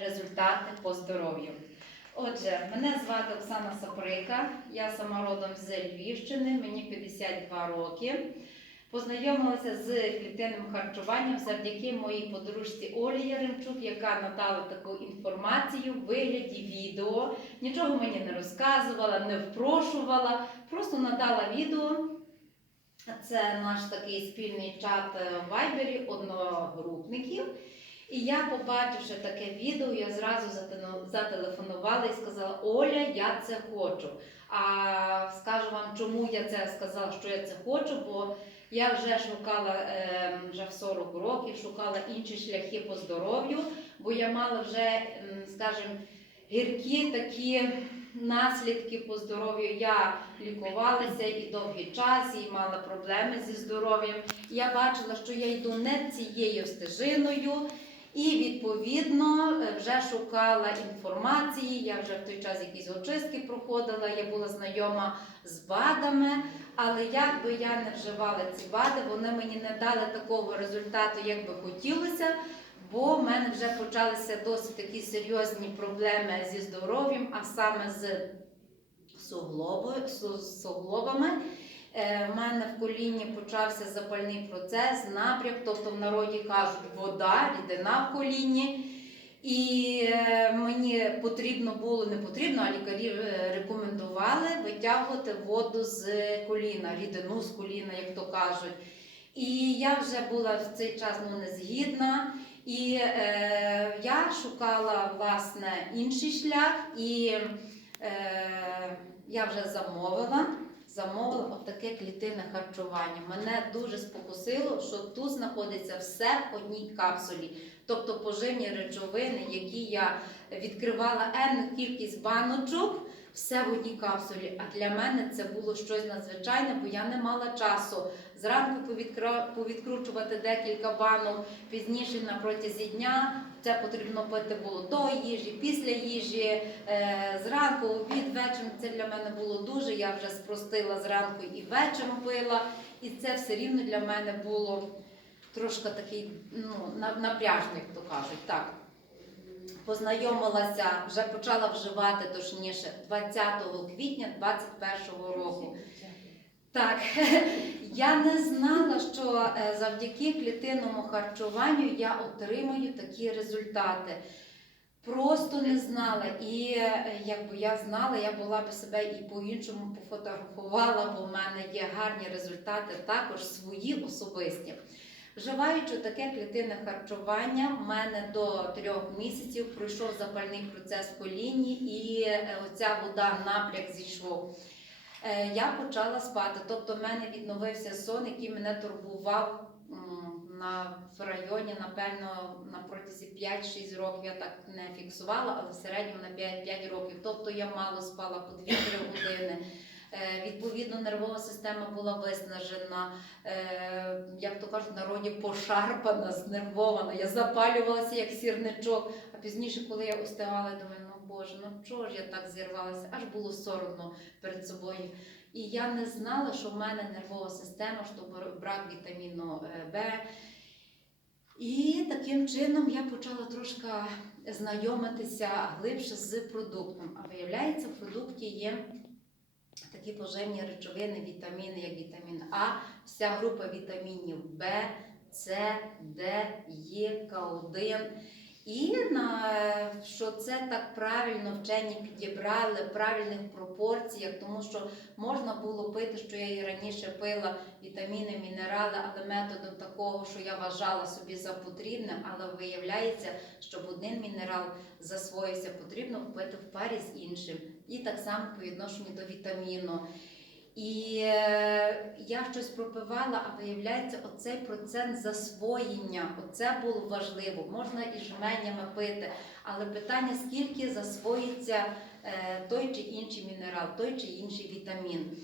результати по здоров'ю. Отже, мене звати Оксана Саприка, я сама родом з Львівщини, мені 52 роки. Познайомилася з клітинним харчуванням завдяки моїй подружці Олі Яремчук, яка надала таку інформацію в вигляді відео. Нічого мені не розказувала, не впрошувала, просто надала відео. Це наш такий спільний чат в Вайбері одногрупників. І я, побачивши таке відео, я зразу зателефонувала і сказала: Оля, я це хочу. А скажу вам, чому я це сказала, що я це хочу, бо я вже шукала е, вже в 40 років, шукала інші шляхи по здоров'ю, бо я мала вже, скажімо, гіркі такі наслідки по здоров'ю. Я лікувалася і довгий час, і мала проблеми зі здоров'ям. Я бачила, що я йду не цією стежиною. І відповідно е, вже шукала інформації. Я вже в той час якісь очистки проходила. Я була знайома з БАДами, але як би я не вживала ці БАДи, вони мені не дали такого результату, як би хотілося. Бо в мене вже почалися досить такі серйозні проблеми зі здоров'ям, а саме з суглобами. Е, В мене в коліні почався запальний процес, напряг, тобто в народі кажуть вода, рідина в коліні. І е, мені потрібно було, не потрібно, а лікарі е, рекомендували витягувати воду з коліна, рідину з коліна, як то кажуть. І я вже була в цей час ну, не. І е, я шукала власне інший шлях, і е, я вже замовила. Замовила отаке клітинне харчування. Мене дуже спокусило, що тут знаходиться все в одній капсулі. Тобто поживні речовини, які я відкривала енну кількість баночок, все в одній капсулі. А для мене це було щось надзвичайне, бо я не мала часу зранку повідкручувати декілька банок, пізніше на протязі дня. Це потрібно пити було до їжі, після їжі, е, зранку, обід, вечором. Це для мене було дуже. Я вже спростила зранку і вечором пила. І це все рівно для мене було трошки такий ну, на- напряжний, як то кажуть. Так. Познайомилася, вже почала вживати точніше 20 квітня 2021 року. Так, я не знала, що е, завдяки клітинному харчуванню я отримую такі результати. Просто не знала. І е, якби я знала, я була би себе і по-іншому пофотографувала, бо в мене є гарні результати, також свої особисті. Вживаючи таке клітинне харчування, в мене до трьох місяців пройшов запальний процес в коліні, і е, оця вода напряг зійшов. Е, Я почала спати, тобто в мене відновився сон, який мене турбував на в районі, напевно, на протязі 5-6 років я так не фіксувала, але в середньому на 5-5 років. Тобто я мало спала по 2-3 години. Е, Відповідно, нервова система була виснажена, е, як то кажуть, в народі пошарпана, знервована. Я запалювалася як сірничок. А пізніше, коли я устигала, я думаю, ну боже, ну чого ж я так зірвалася? Аж було соромно перед собою. І я не знала, що в мене нервова система, що брак вітаміну е, Б. І таким чином я почала трошки знайомитися глибше з продуктом. А виявляється, в продукті є такі поживні речовини, вітаміни, як вітамін А, вся група вітамінів В, С, Д, Е, К1. І на що це так правильно вчені підібрали в правильних пропорціях, тому що можна було пити, що я і раніше пила вітаміни, мінерали, але методом такого, що я вважала собі за потрібне, але виявляється, щоб один мінерал засвоївся, потрібно пити в парі з іншим. І так само по відношенню до вітаміну. І е, я щось пропивала, а виявляється, оцей процент засвоєння, оце було важливо. Можна і жменями пити, але питання, скільки засвоїться е, той чи інший мінерал, той чи інший вітамін.